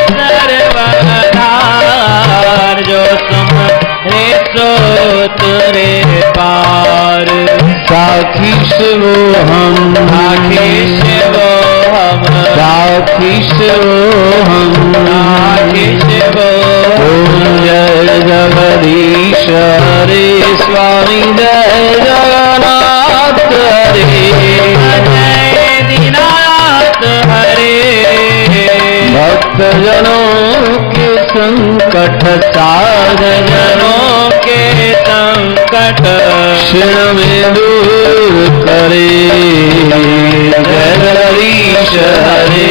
सर्वाधार जो सुमरे सो उतरे पार साखी शिवो हम साखी शिवो हम साखी शिवो हम साखी शिवो ओम जय जगदीश हरे स्वामी जय जगन्नाथ हरे जय दीनानाथ हरे भक्त जनों के संकट साध जनों के संकट क्षण में दूर करे जय जगदीश हरे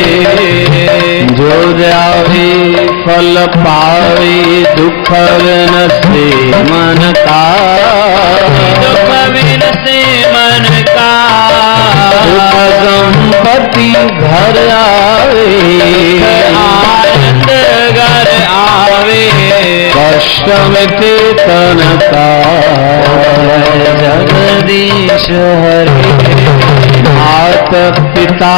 जो जावे फल पावे दुख बिन से मन का दुख बिन से मन का सुख संपत्ति घर आवे आनंद घर आवे कष्ट मिटे तन का जगदीश हरे मात पिता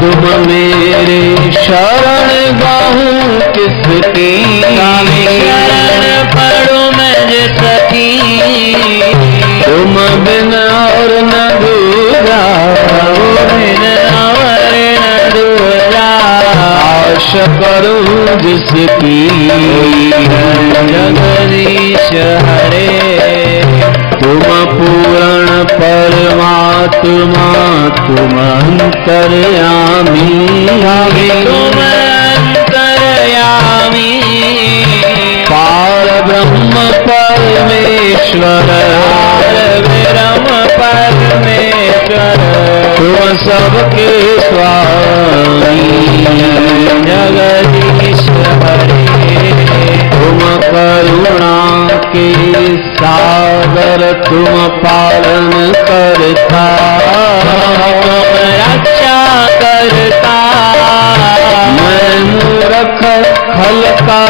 तुम मेरे शरण गाहूँ किसकी शरण पढ़ूं मैं जिसकी तुम बिन और न दूजा बिन और न दूजा आश करूं जिसकी जगदीश हरे तुम पूर्ण परमात्मा तुम अंतर्यामी तुम अंतर्यामी पार ब्रह्म परमेश्वर ब्रह्म परमेश्वर तुम सबके स्वामी जगदीश हरे तुम करुणा के सागर तुम पालन करता रक्षा करता मैं मूर्ख खलका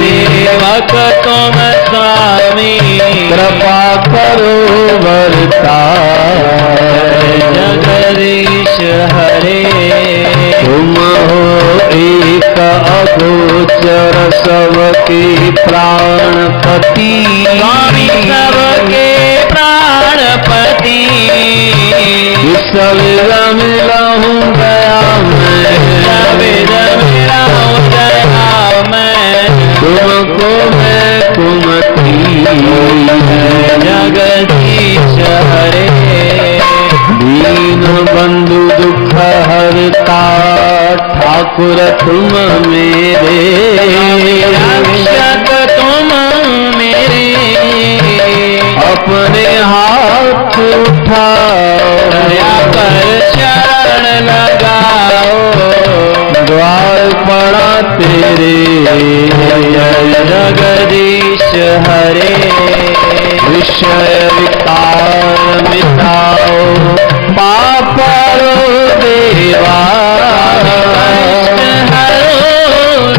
सेवक तुम स्वामी कृपा करो बरता जगदीश हरे तुम हो एक अगोचर सबके प्राणपति स्वामी सबके प्राणपति विसर्ग मिला हूँ गया मैं मिला हूँ गया मैं तुमको मैं कुमति जगदीश हरे दीन बंधु दुख हरता ठाकुर तुम मेरे रक्षक तुम मेरे अपने हाथ उठाओ दया कर शरण लगाओ द्वार पड़ा तेरे जगदीश हरे विषय विकार मिटाओ पापरो देवा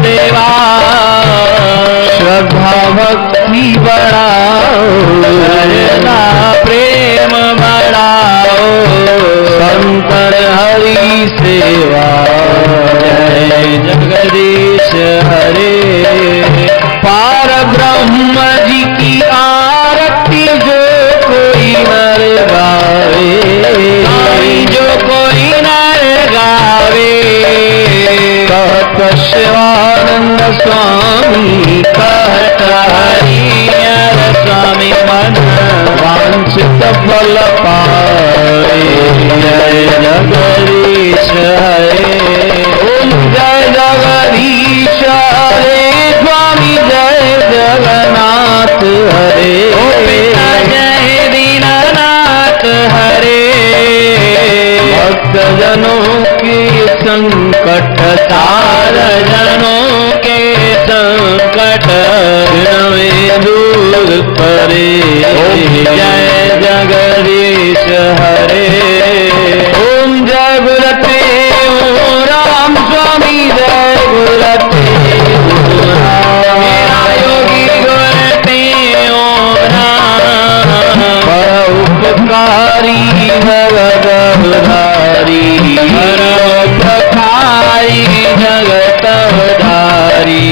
देवा श्रद्धा भक्ति बढ़ाओ शिवानंद स्वामी कहत हरिहर स्वामी मन वांछित फल पाए। जय जगदीश हरे। ओम जय जगदीश हरे स्वामी जय जगन्नाथ हरे। जय दीननाथ हरे। भक्तजनों के संकट तार जनों के संकट में दूर करे। जय जगदीश हरे। ओम जय गुरते ओम राम स्वामी जय गुरते मेरा योगी गुरते ओम राम। उपकारी भगवधारी परोपकारी जगतधारी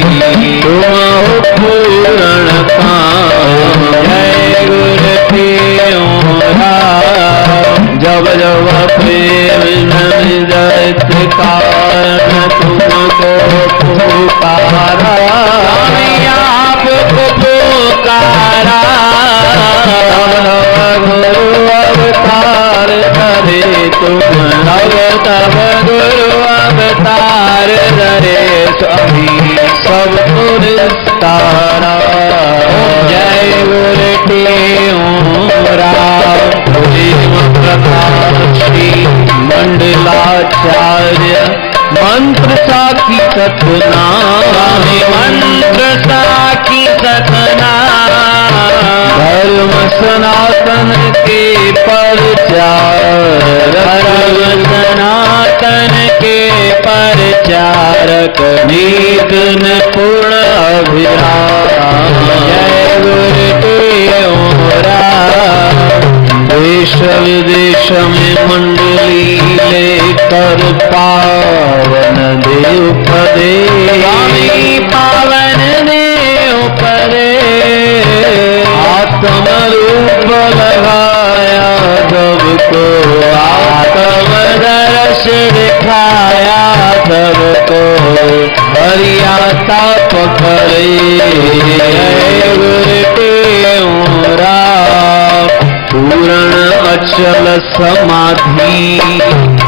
तुम हो पूर्ण काम। जय गुरते ओम राम। जब जब प्रेम जगत कारण तुमको पुकारा आपको पुकारा। गुरु अवतार धरे तुम तब गुरु अवतार धरे स्वामी सब पुरस्कारा। जय गुरते ओम राम। प्रेम प्रकाशी मंडलाचार्य मंत्र साखी सतनाम। मंत्र साखी सतनाम। धर्म सनातन के परचार। धर्म सनातन के परचारक निधन पूर्ण अभिराम। जय गुरुते ओम राम। देश विदेश में मंडली लेकर पावन देव पदे। स्वामी पावन देव पदे। आत्म रूप लगाया सबको आत्म दर्श दिखाया सबको हरिया ताप करे। जय गुरुते ओम राम। पूर्ण अचल समाधि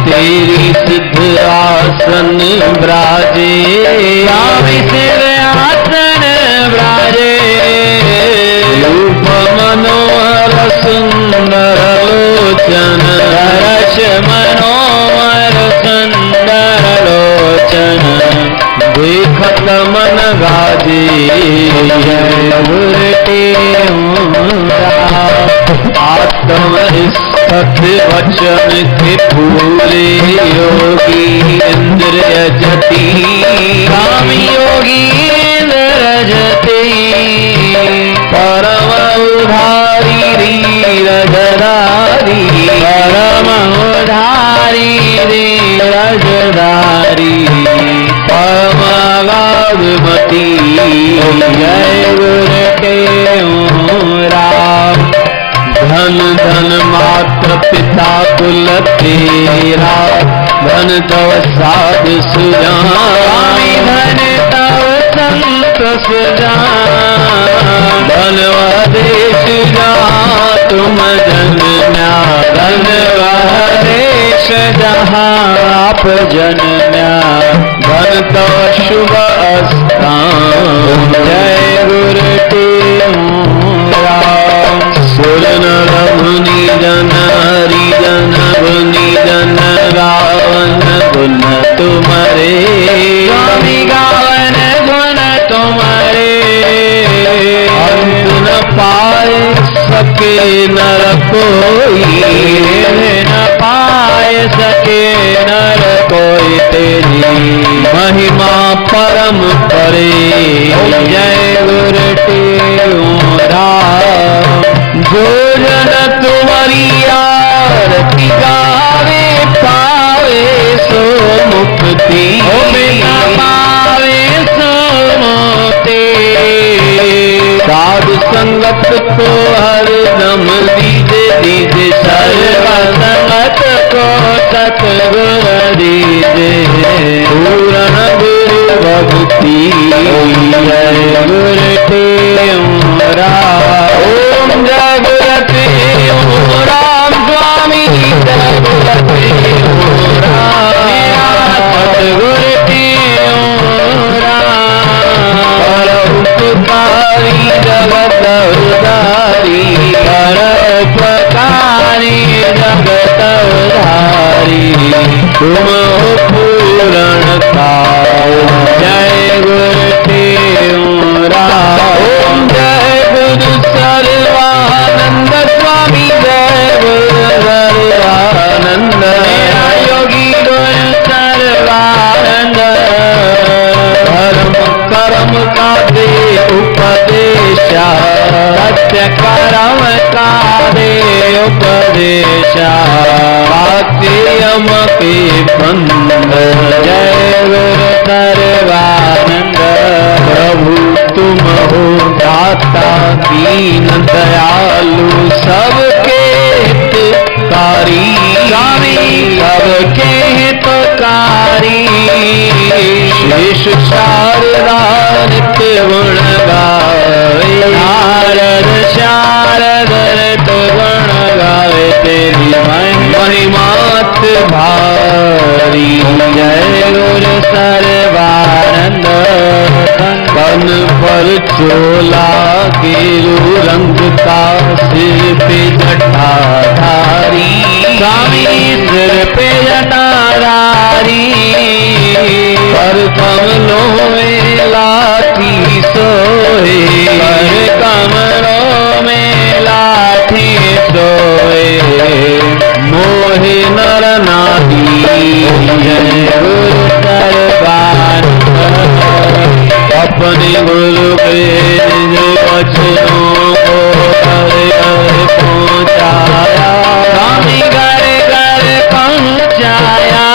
तेरी सिद्ध आसन ब्राजे। स्वामी सिद्ध आसन ब्राजे। रूप मनोहर सुंदर लोचन। रस मनोहर सुंदर लोचन देखत मन गाजे। जय गुरुते ओम राम। आत्म सत्य वचन के पूरे योगी इंद्र जति। स्वामी योगी इंद्र जति। परम उधारी धीरजधारी। परम उधारी धीरजधारी। परम गाधमती। जय गुरुते ओम राम। धन धन मात्र पिता कुल तेरा। धन तव साधु सुजान। धन तव संत सुजान। धन वह देश जहाँ तुम जन्म्या। धन वह देश जहाँ आप जन्म्या। धन तव शुभ स्थान। जय गुरुते ओम राम। सुर नर मुनि जन हरि जन मुनि जन गावन गुण तुम्हारे। स्वामी गावन गुण तुम्हारे। अंत न पाए सके नर कोई। न पाए सके नर कोई तेरी महिमा परम परे। जय गुरुते ओम राम। जो जन तुम्हारी आरती गावे पावे सो मुक्ति। पावे सो मुक्ति। साधु संगत को हर दम दीजे दीजे। सर्व संगत को सतगुर दीजे। पूर्ण गुरु भक्ति जय गुरुते ओम जय गुरुते राम स्वामी जय गुरुते सतगुरुते परोपकारी जगत उदारी परोपकारी जगत उदारी तुम पूरण काल जय गुरुदेव ओम जय गुरु सर्वानंद स्वामी जय गुरु सर्वानंद योगी गुरु सर्वानंद धर्म कर्म का दे उपदेशा सत्य कर्म का दे उपदेशा यम के बंद जय गुरु सर्वानंद प्रभु तुम हो दाता दीन दयालु सबके हितकारी स्वामी सबके हितकारी शेष शारदा नित्य गुण गावे नारद शारद नित्य गुण गावे तेरी महिमात भारी जय गुरु सर्वानंद तन पर चोला गेरू रंग का सिर पे जटाधारी स्वामी सिर पे जटाधारी पर कमलों में लाठी सोए पर कमलों में लाठी सोए मोहे नर नारी जय गुरु सर्वानंद अपने गुरु के वचनों को घर घर पहुँचाया स्वामी घर घर पहुँचाया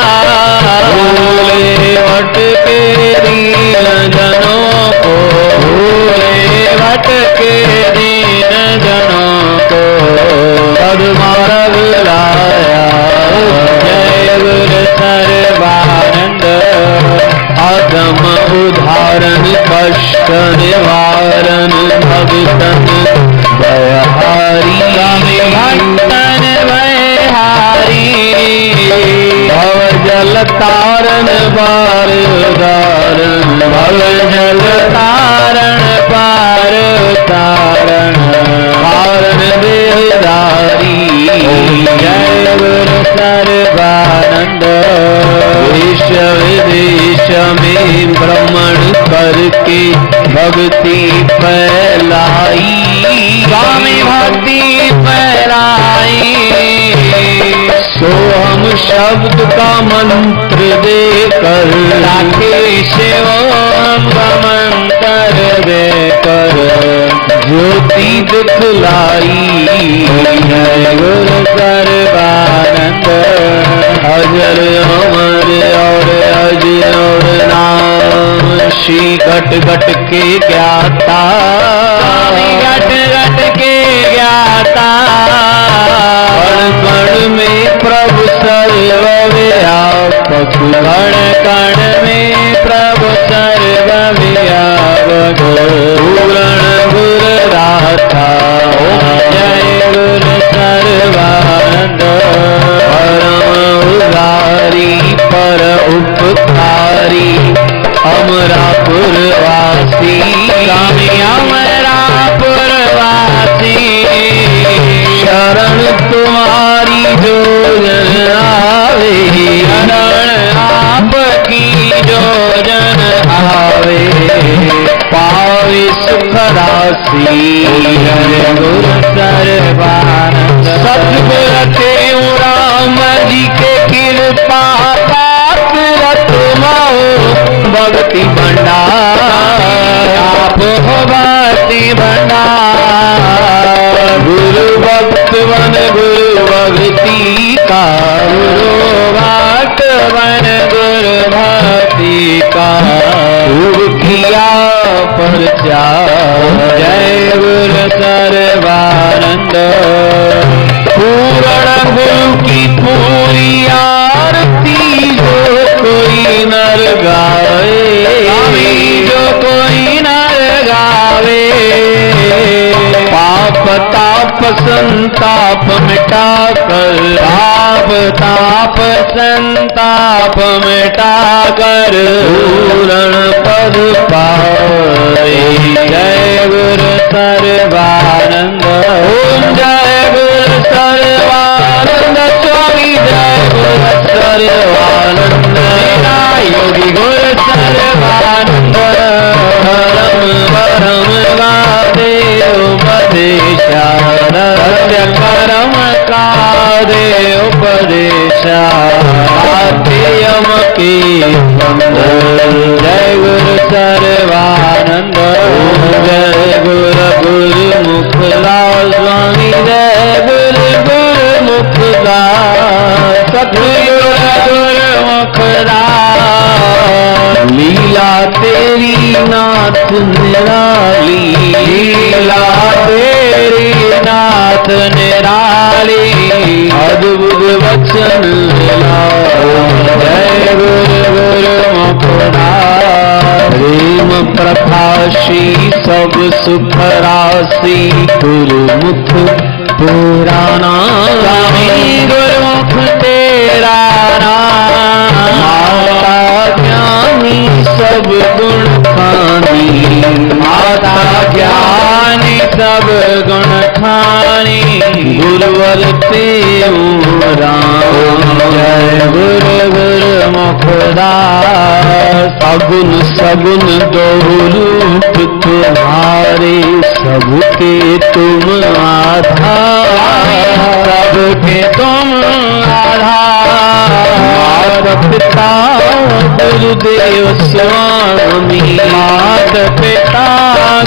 भोले वट के दीन जनों को भोले वट के दीन जनों को सद्मार्ग लाया जय गुरु सर्वानंद आदम उदाहरण कष्ट निवारण भगतन भयहारी भक्तन भयहारी भव जल तारण पार उदारण भव जल तारण पार तारण कारण देहदारी जय गुरु सर्वानंद देश विदेश में भ्रमण करके भक्ति फैलाई स्वामी भक्ति फैलाई सोहम शब्द का मंत्र देकर राकेश ओम का मंत्र देकर ज्योति दिखलाई जय गुरु सर्वानंद अजर अमर और अजर नाम श्री घट घट के ज्ञाता घट घट के ज्ञाता कण कण में प्रभु सर्वव्यापक कण कण में प्रभु सर्वव्यापक पूर्ण गुरु राधा जय गुरु सर्वानंद परम उदारी पर उपकारी अमरापुर वासी स्वामी अमरापुर वासी शरण तुम्हारी जो जन आवे शरण आपकी जो जन आवे पावे सुख राशि जय गुरु सर्वानंद सतगुरु देव राम जी के कृपा भक्ति भंडार आप हो भक्ति भंडार गुरु भक्त बन गुरु भक्ति का गुरु भक्त बन गुरु भक्ति का किया प्रचार जय गुरु सर्वानंद पूर्ण गुरु की पूरी आरती जो कोई नर गाए ताप संताप मिटा कर, ताप ताप संताप मिटा कर पूर्ण पद पाए। जय गुरु सर्वानंद, ओम जय गुरु सर्वानंद स्वामी, जय गुरु सर्वानंद योगी गुरु सर्वानंद। परम वादे उपदेशा, सत्य कर्म का दे उपदेशा, यम की जय गुरु सर्वानंद, जय गुरु गुरुमुखदास स्वामी, जय गुरु गुरुमुखदास सतगुरु गुरुमुखदास। लीला तेरी नाथ निराली, लीला तेरी नाथ निराली, अद्भुत वचन मिला। जय गुरु गुरुमुखदास, प्रेम प्रभाषी सब सुख राशि, गुरुमुख तेरा नाम, गुरुमुख तेरा नाम। माता ज्ञानी सब गुण खानी, माता ज्ञानी सब गुण खानी, गुरुवर तेऊ राम। जय गुरु गुरुमुखदास, सगुन सगुन दो रूप तुम्हारे, सबके तुम आधार, सबके तुम आधार। पिता गुरुदेव स्वामी, मात पिता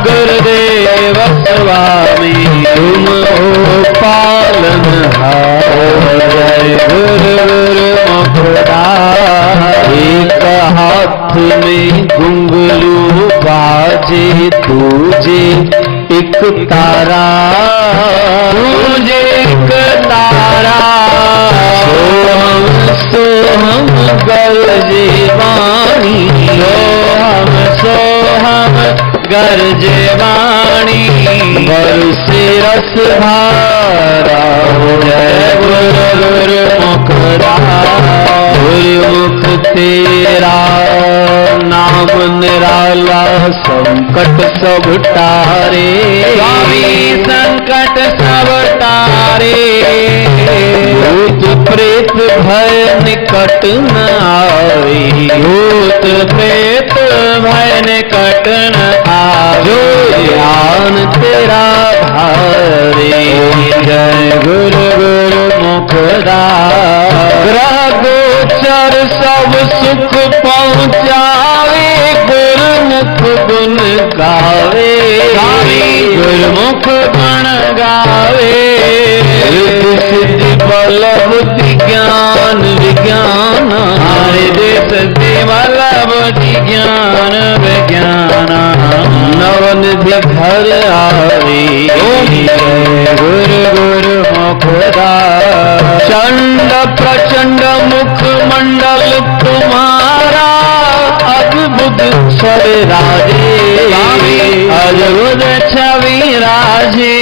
गुरुदेव स्वामी, तुम हो पालनहार। जय गुरु गुरुमुखदास, एक हाथ में घुंघरू बाजे तुझे एक तारा, तुझे एक तारा। सोहम गरजे वाणी, सोहम गरजे वाणी, बरसे रस धारा। जय गुरु गुरुमुखदास, गुरुमुख तेरा नाम निराला, संकट सब टारे स्वामी, संकट सब टारे। भूत प्रेत भय निकट न आवे, भूत प्रेत भय निकट न आवे, ज्ञान तेरा धारे। जय गुरु गुरुमुखदास, ग्रह गोचर सब सुख पहुँचावे, गुरुमुख गुण गावे, गुरुमुख गुण गावे। सिद्धि बल बुद्धि ज्ञान विज्ञान, हृदय सिद्धि बल बुद्धि ज्ञान विज्ञान, नवनिधि घर आवे। जय गुरु गुरुमुखदास, चंड प्रचंड मुख मंडल तुम्हारा, अद्भुत छवि राजे, अद्भुत छवि राजे।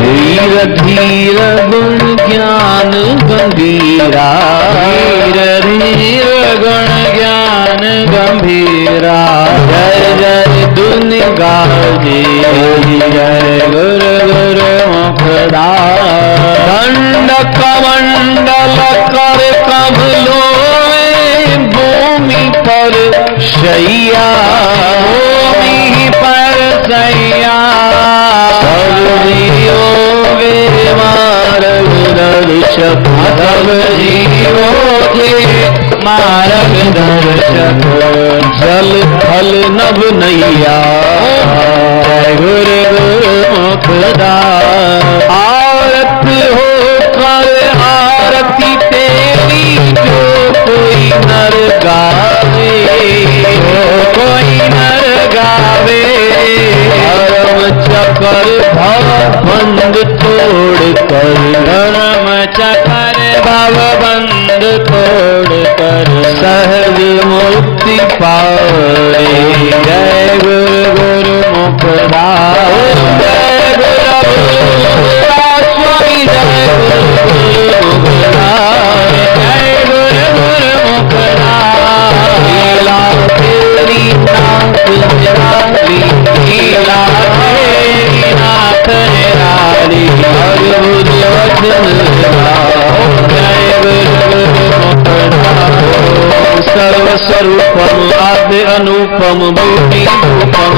वीर धीर गुण ज्ञान गंभीरा, वीर धीर गुण ज्ञान गंभीरा। जय जय दुनि गाजे, जय गुरु गुरुमुखदास। दंड कमंडल कर कमलों में, भूमि पर शैया, भूमि पर शैया। दर्शक सब जीवों के मार्ग दर्शक, जल थल नभ नैया। जय गुरु गुरुमुखदास, आरत हो कर आरती तेरी, जो कोई नर गावे, जो कोई नर गावे। धर्म चक्र भव बंद तोड़ कर, धर्म चक्र भव बंद तोड़ कर, सहज मुक्ति पावे। जय गुरु गुरुमुखदास, जय गुरु रूपम आद्य अनुपम भूति रूपम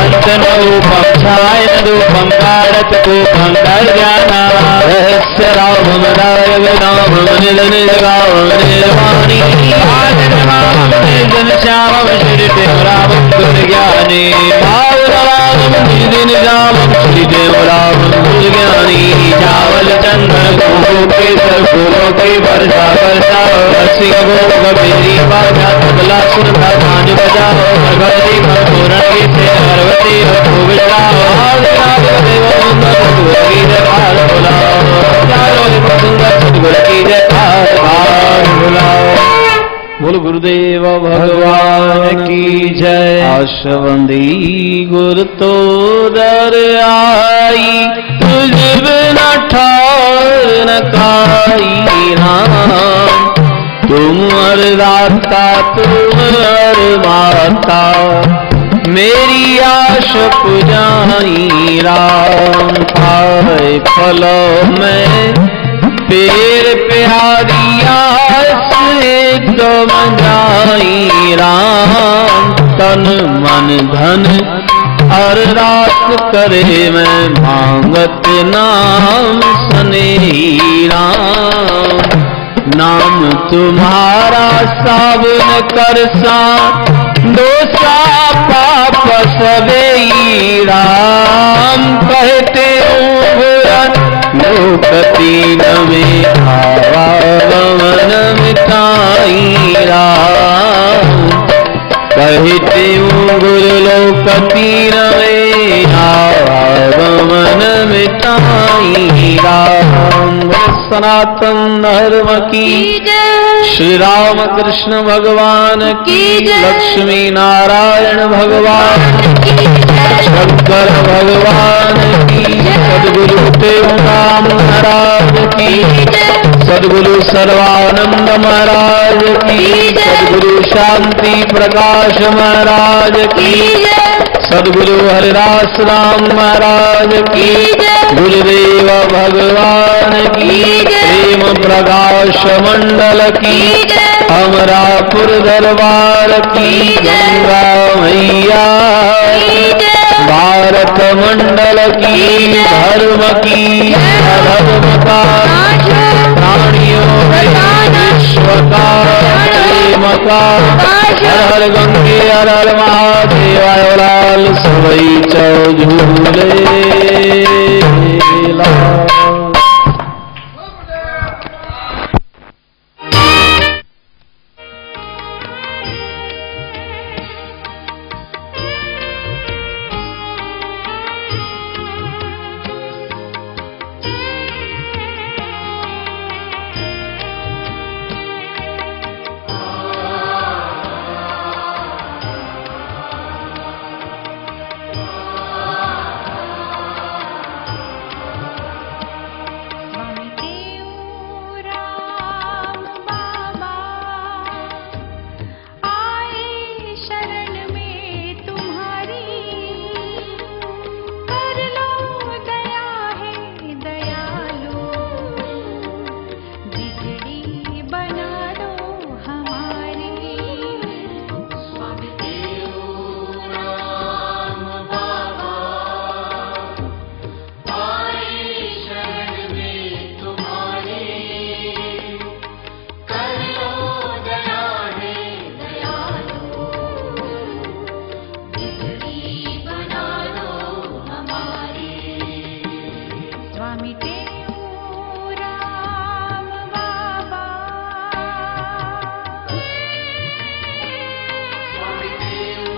अंतन रूपम छायन रूपम कारत रूपम कल्याणा रहस्य रामम रायव रामम निज निज गावम निर्वाणी निर्जन श्यामम श्रीदेव रामम दुर्ज्ञानी भाव रामम निर्दिन रामम श्रीदेव रामम दुर्ज्ञानी चावल चंदन फूलों केसर फूलों की वर्षा वर्षा रसी भोग मेरी बाजा तबला सुनता गान बजाओ भगवती पूर्ण गीत पार्वती भूविष्टाओ बोल गुरुदेव भगवान की जय। आशवंदी गुरु तो दर आई तुझ बिना ठार न काई राम तुम दाता तुम माता मेरी आश पुजाई राम आए फलों में पेड़ प्यारी आस एकदम जाई राम तन मन धन अरदास करे मैं मांगत नाम सने राम नाम तुम्हारा सावन करसा दोषा पाप सबे राम कहते लोकती में आवावन मिटाई राम कहते गुरु लोकती में आवावन मिटाई राम सनातन धर्म की श्री राम कृष्ण भगवान की लक्ष्मी नारायण भगवान शंकर भगवान की सद्गुरु देव राम महाराज की सद्गुरु सर्वानंद महाराज की सद्गुरु शांति प्रकाश महाराज की सद्गुरु हरिदास राम महाराज की गुरुदेव भगवान की प्रेम प्रकाश मंडल की अमरापुर दरबार की गंगा मैया भारत मंडल की धर्म की अधर्म का प्राणियों विश्व का प्रेम का हर गंगे हर महादेव लाल सवई चौ झूले।